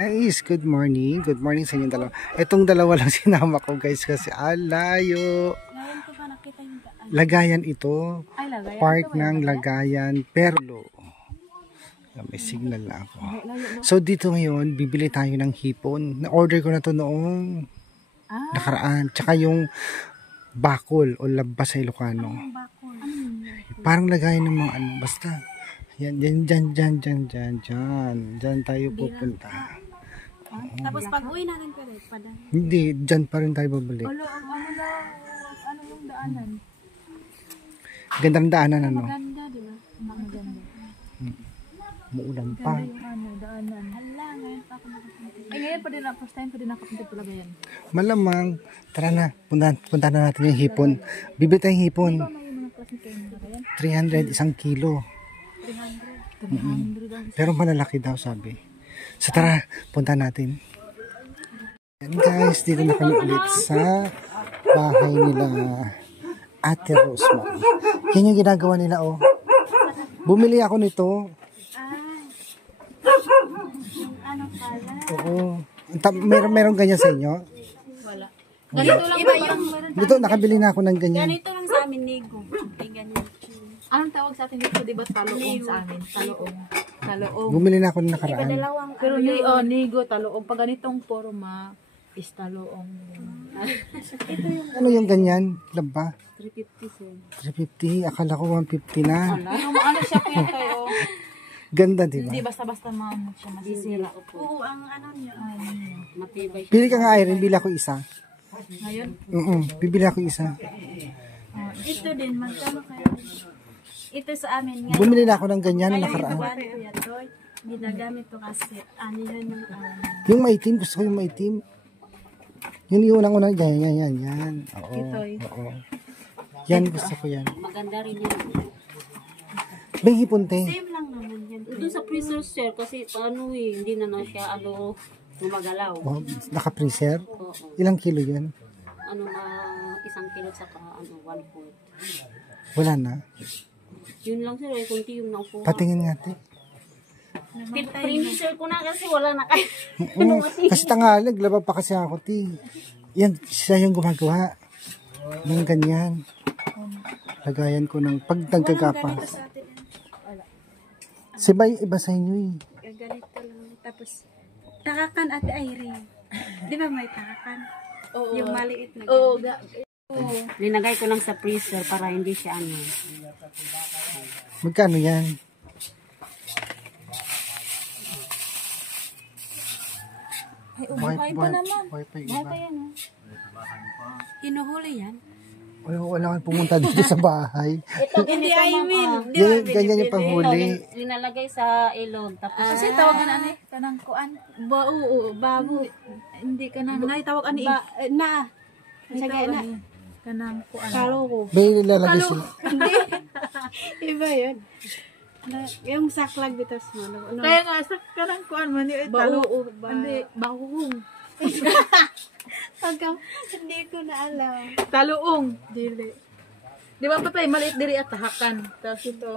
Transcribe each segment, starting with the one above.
Guys, good morning. Good morning sa inyong dalawa. Itong dalawa lang sinama ko guys kasi layo. Lagayan ito. Park ng Lagayan, Perlo. May signal na ako. So dito ngayon, bibili tayo ng hipon. Na-order ko na to noong nakaraan. Tsaka yung bakol o labas sa Ilocano. Parang lagayan ng mga ano. Basta. Yan, dyan tayo pupunta. Tapos pag uwi natin pwede, Hindi, dyan pa rin tayo babalik. ano yung daanan? Gandang daanan ano? Maganda, di ba? Maganda. Muulan pa. Yung daanan. Hala, ngayon pa ako nakapunta. Ngayon pa din na, first time pa din nakapunta talaga yan. Malamang, tara na, punta na natin yung hipon. Bibili tayong hipon. 300 isang kilo. 300. Pero malalaki daw sabi. So tara, punta natin. And guys, dito na kami ulit sa bahay nila Ate Rosemary. Yan yung ginagawa nila oh. Bumili ako nito. Ano pala? Oo. Meron ganyan sa inyo? Wala. Ganito lang ba yung... Dito, nakabili na ako ng ganyan. Ganito lang sa amin, Nigo. Ay, ganyan. Anong tawag sa atin dito, di ba? Taloong sa amin. Taloong. Bumili na ako ng nakaraan. Dalawang Pero nigo, taloong. Pag ganitong forma, is taloong. Ano yung ganyan? Ilan ba? 350 sir. 350. Akala ko 150 na. Pero ano siya kaya kayo? Ganda, di ba? Hindi basta-basta maano siya, masisira. Oo, ang ano niya. Matibay siya. Bili ka nga, Irene. Bili ako isa. Ngayon? Bibili ako isa. Ito din, magkano kayo? Ito sa amin. Ngayon, Bumili na ako ng ganyan na ngayon nakaraan. ito, ano ko yan, Doy? Ginagamit ko kasi, ano yun yung, Yung maitim, gusto ko yung maitim. Yun yung unang-unang, yan. Oo. Oo. Yan, gusto ko yan. Maganda rin yun. May hipon, te. same lang naman yan. Doon sa freezer sir, kasi paano hindi na siya gumagalaw. Oh, naka-freezer? Oo. Ilang kilo yan? Ano na, 1 kilo saka 1/4. Wala na. Yun lang sir, kunti yung nakuha. Patingin nga, te. Freezer ko na kasi wala na kayo. Kasi tanghali, naglaba pa kasi ako, te. Yan, siya yung gumagawa. Ng ganyan. Lagayan ko ng pagtagkagapas. Siba yung iba sa inyo eh. Ganito lang. Tapos, takakan Ate Irene. Di ba may takakan? Oo. Yung maliit na. Oo. Linagay ko lang sa freezer para hindi siya ano. Magkano yan? Ay, buhay pa naman. Buhay pa yung Buhay iba. pa yan oh. Hinuhuli yan? Wala kang pumunta dito sa bahay. Ito, Hindi, ganito I ma'am, mean. ah. Di ba? Ganyan yung panghuli. Linalagay sa ilog. Tapos, Kasi tawagan ano eh? Kanang kuan? Oo, babo. hindi ka na. Nay, tawag ani. Na. Sige na. Kanang kuan. Kalo ko. May nilalagay sila. Hindi. Iba yun. Yung saklag bitas mo. Ano? Kaya nga, sa kanang kuan man ni talo. Hindi. Bahuhong. Pagka, hindi ko na alam. Taluong. Dili. Di ba patay, maliit diri at tahakan. Tapos ito.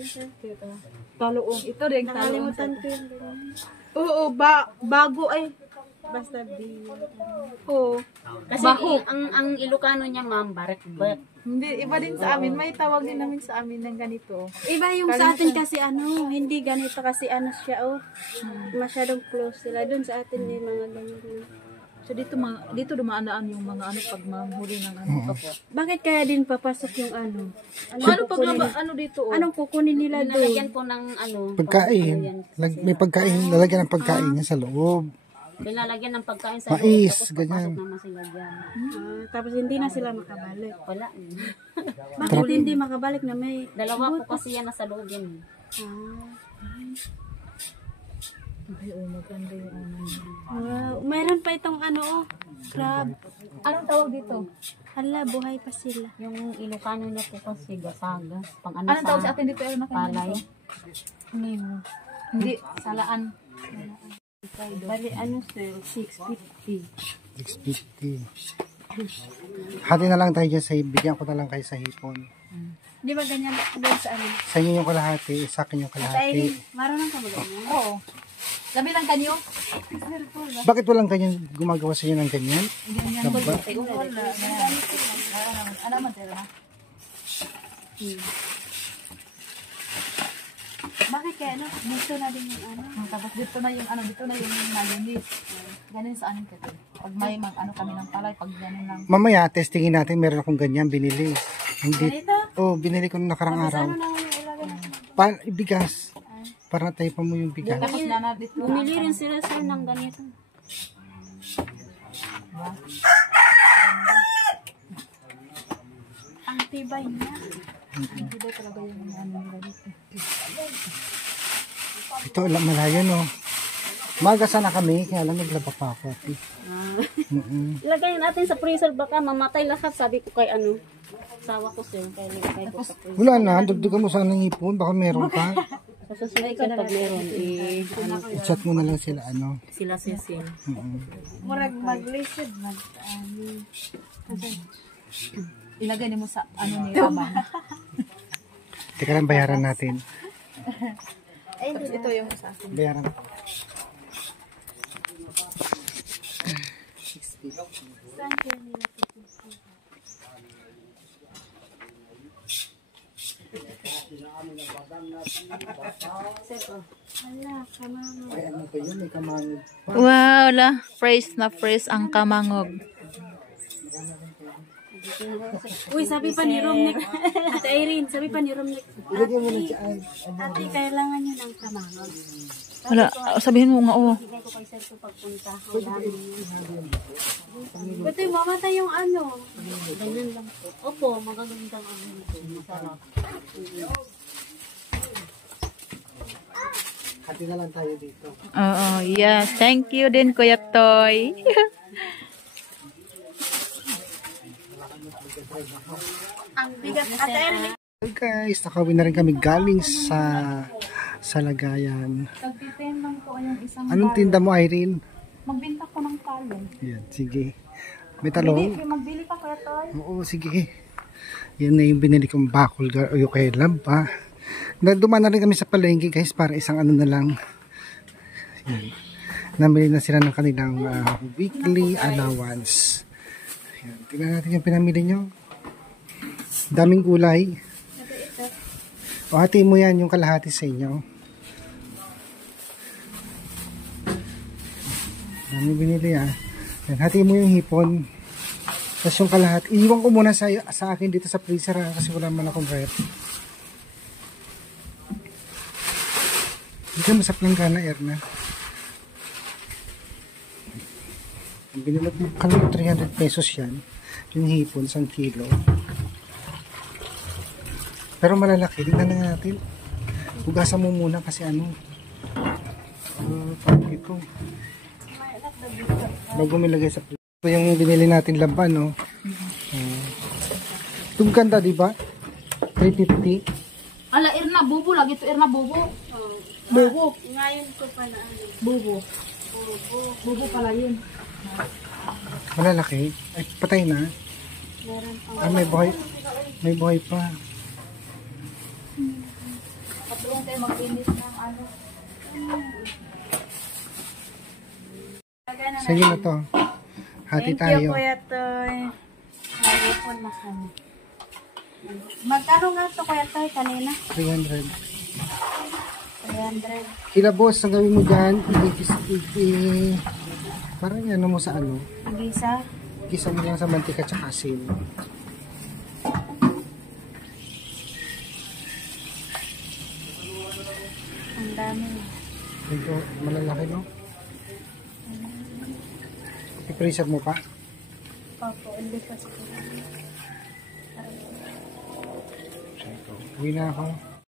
Ito. Taluong. Ito rin taluong. Nakalimutan ko yun. Oo, bago ay. Basta di. Oo. Kasi Baho. ang Ilocano niya ma'am, barik-barik. Hindi, iba din sa amin. May tawag din namin sa amin ng ganito. Iba yung sa atin kasi ano, hindi ganito kasi ano siya oh. Masyadong close sila. Doon sa atin may mga ganyan. So dito dumaan yung mga ano pag manghuli ng ano. Opo. Bakit kaya din papasok yung ano? Ano pag ano dito? Oh? Anong kukunin nila Nalagyan doon? po ng ano, Pagkain. May pagkain. Lalagyan ng pagkain niya sa loob. Pinalagyan ng pagkain sa Mais, tapos ganyan. papasok naman sila dyan. Tapos hindi na sila makabalik. Wala. Bakit hindi makabalik na may... Dalawa po kasi yan nasa loob yan. Ay, maganda yung ano. Wow. Mayroon pa itong ano oh. Crab. Anong tawag dito? Hala, buhay pa sila. Yung Ilocano niya po kasi gasagas. Pang ano Anong tawag sa sa atin dito? Ano palay. Hindi, salaan. Bali ano sir, 650. 650. Hati na lang tayo dyan sa bigyan ko na lang kayo sa hipon. Di ba ganyan doon sa ano? Sa inyo yung kalahati, sa akin yung At kalahati. ay, marunong ka ba ganyan? Oo. Labi ng kanyo. Bakit walang ganyan gumagawa sa inyo ng ganyan? Ganyan. Laba? Wala. Ano man tayo na? Bakit kaya ano? Dito na din yung ano. Tapos dito na yung dito na yung malinis. Ganun sa anin kasi. Pag may kami ng palay, pag ganun lang. Mamaya, testingin natin. Meron akong ganyan binili. Hindi. Ganito? Oh, binili ko nung nakarang araw. Ano na yung ilagay? Bigas. Para tayo pa mo yung bigas. Tapos na dito. Bumili rin sila sir ng ganito. Ang tibay niya. Hindi ba talaga yung dito. Ito, malayo no. Maga sana kami, kaya lang naglaba pa ako. Ilagay natin sa freezer baka mamatay lahat sabi ko kay sawa ko sir. Kaya nilagay ko sa freezer. Wala na, dagdagan mo sana ng ipon, baka meron pa. Sa susunod pag meron, I-chat mo na lang sila, sila sisil. Murag mag-lisod. Ilagay niyo mo sa ni Mama. Teka lang, bayaran natin. Ito yung isa. Bayaran. Ay, ano ba yun? May kamangod. Wow, fresh na fresh ang kamangog. Uy, sabi pa ni Romnick. Ate Irene, sabi pa ni Romnick. Ilagay mo na dyan. Ate, kailangan nyo ng kamangog. Wala, sabihin mo nga Bigay ko kay sir ko pagpunta. Ito yung mamatay yung ano. Ganyan lang po. Opo, magagandang ito. Masarap. Hati na lang tayo dito. Oo, yes. Thank you din, Kuya Toy. Ang bigat. Ate Irene. Hey guys, nakawin na rin kami galing sa lagayan. Pagtitimbang ko yung isang Anong tinda mo, Irene? magbinta ko ng talong. Yan, sige. May talong? Magbili ka, Kuya Toy. Oo, sige. Yan na yung binili kong bakol o yung kay Lamba. Dumaan na rin kami sa palengke guys para isang ano na lang. Yan. Namili na sila ng kanilang weekly allowance. Yan. Tingnan natin yung pinamili nyo. Daming gulay. O hati mo yan yung kalahati sa inyo. Dami binili Yan, hati mo yung hipon. Tapos yung kalahati. Iiwan ko muna sa akin dito sa freezer kasi wala man akong rep. Hindi ka masaplang gana, Erna. Binili ko kami 300 pesos yan. Yung hipon, 1 kilo. Pero malalaki. Tingnan na natin. Hugasan mo muna kasi ito. Bago nilagay sa plate. Ito yung binili natin laban, no? Itong ganda, di ba? 350. Ala, Erna Bobo. Lagi ito, Erna Bobo. Bobo. Ngayon ko pa na ano. Bobo. Bobo pala yun. Malalaki. Ay, patay na. Meron pang May buhay. May buhay pa. Patulong tayo mag-inis ng Sige na to. Hati Thank tayo. you, Kuya Toy. Lagi po na kami. Magkano nga ito, Kuya Toy, kanina? 300. 300. Kila boss, ang gawin mo dyan, parang ano mo sa Gisa. Gisa mo lang sa mantika tsaka asin. Ang dami. Ito, malalaki, no? I-freezer mo pa? Opo, hindi kasi. Uwi na ako.